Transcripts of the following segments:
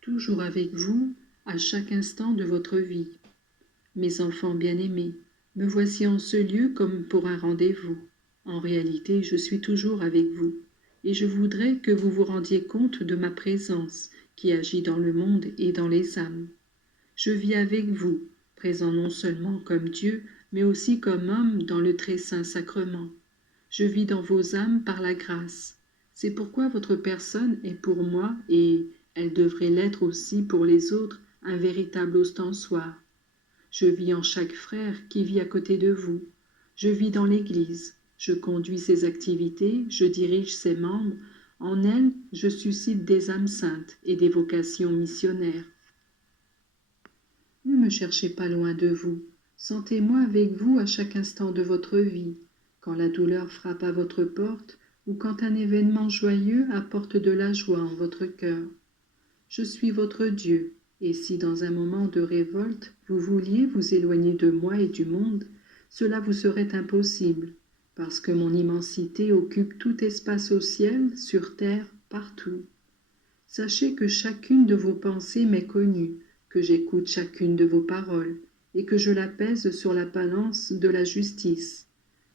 toujours avec vous à chaque instant de votre vie. Mes enfants bien-aimés, me voici en ce lieu comme pour un rendez-vous. En réalité, je suis toujours avec vous, et je voudrais que vous vous rendiez compte de ma présence qui agit dans le monde et dans les âmes. Je vis avec vous, présent non seulement comme Dieu, mais aussi comme homme dans le très saint sacrement. Je vis dans vos âmes par la grâce. C'est pourquoi votre personne est pour moi, et elle devrait l'être aussi pour les autres, un véritable ostensoir. Je vis en chaque frère qui vit à côté de vous. Je vis dans l'Église. Je conduis ses activités, je dirige ses membres. En elle, je suscite des âmes saintes et des vocations missionnaires. Ne me cherchez pas loin de vous. Sentez-moi avec vous à chaque instant de votre vie, quand la douleur frappe à votre porte ou quand un événement joyeux apporte de la joie en votre cœur. Je suis votre Dieu, et si dans un moment de révolte vous vouliez vous éloigner de moi et du monde, cela vous serait impossible, parce que mon immensité occupe tout espace au ciel, sur terre, partout. Sachez que chacune de vos pensées m'est connue, que j'écoute chacune de vos paroles, et que je la pèse sur la balance de la justice.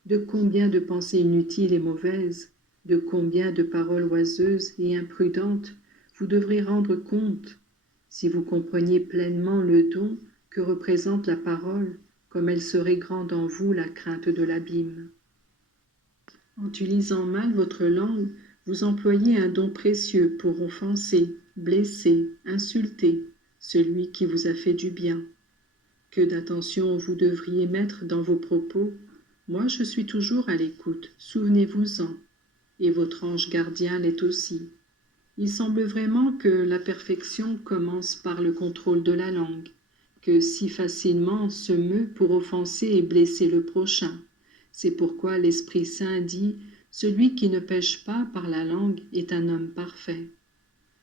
De combien de pensées inutiles et mauvaises, de combien de paroles oiseuses et imprudentes vous devrez rendre compte, si vous compreniez pleinement le don que représente la parole, comme elle serait grande en vous la crainte de l'abîme. En utilisant mal votre langue, vous employez un don précieux pour offenser, blesser, insulter celui qui vous a fait du bien. Que d'attention vous devriez mettre dans vos propos. Moi, je suis toujours à l'écoute, souvenez-vous-en, et votre ange gardien l'est aussi. Il semble vraiment que la perfection commence par le contrôle de la langue, que si facilement on se meut pour offenser et blesser le prochain. C'est pourquoi l'Esprit Saint dit « Celui qui ne pêche pas par la langue est un homme parfait ».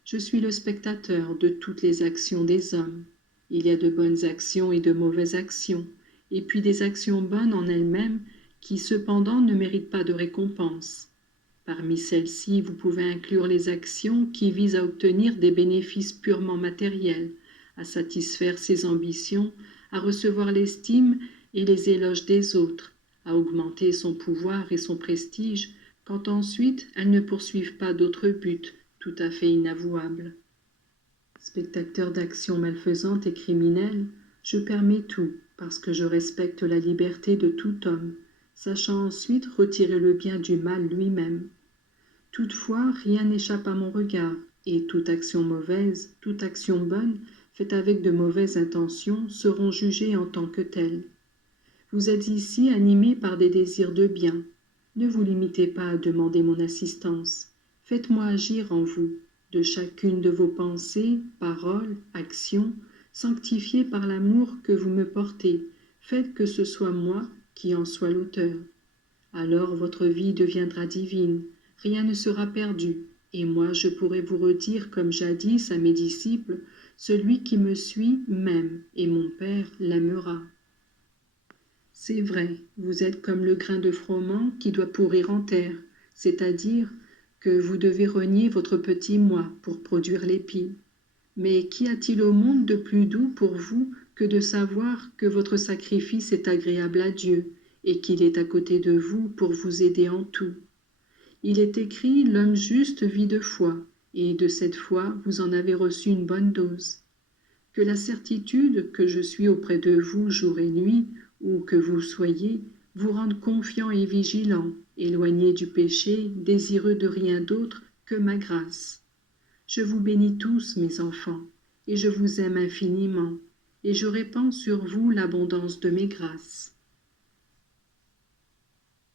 Je suis le spectateur de toutes les actions des hommes. Il y a de bonnes actions et de mauvaises actions, et puis des actions bonnes en elles-mêmes qui cependant ne méritent pas de récompense. Parmi celles-ci, vous pouvez inclure les actions qui visent à obtenir des bénéfices purement matériels, à satisfaire ses ambitions, à recevoir l'estime et les éloges des autres, à augmenter son pouvoir et son prestige, quand ensuite elles ne poursuivent pas d'autre but tout à fait inavouable. Spectateur d'actions malfaisantes et criminelles, je permets tout parce que je respecte la liberté de tout homme, sachant ensuite retirer le bien du mal lui-même. Toutefois, rien n'échappe à mon regard, et toute action mauvaise, toute action bonne, faite avec de mauvaises intentions, seront jugées en tant que telles. Vous êtes ici animés par des désirs de bien. Ne vous limitez pas à demander mon assistance. Faites-moi agir en vous, de chacune de vos pensées, paroles, actions, sanctifiées par l'amour que vous me portez. Faites que ce soit moi qui en soit l'auteur. Alors votre vie deviendra divine, rien ne sera perdu, et moi je pourrai vous redire comme jadis à mes disciples, celui qui me suit m'aime, et mon Père l'aimera. C'est vrai, vous êtes comme le grain de froment qui doit pourrir en terre, c'est-à-dire que vous devez renier votre petit moi pour produire l'épi. Mais qu'y a-t-il au monde de plus doux pour vous que de savoir que votre sacrifice est agréable à Dieu et qu'il est à côté de vous pour vous aider en tout? Il est écrit « L'homme juste vit de foi », et de cette foi vous en avez reçu une bonne dose. Que la certitude que je suis auprès de vous jour et nuit, où que vous soyez, vous rende confiant et vigilant, éloigné du péché, désireux de rien d'autre que ma grâce. Je vous bénis tous, mes enfants, et je vous aime infiniment, et je répands sur vous l'abondance de mes grâces.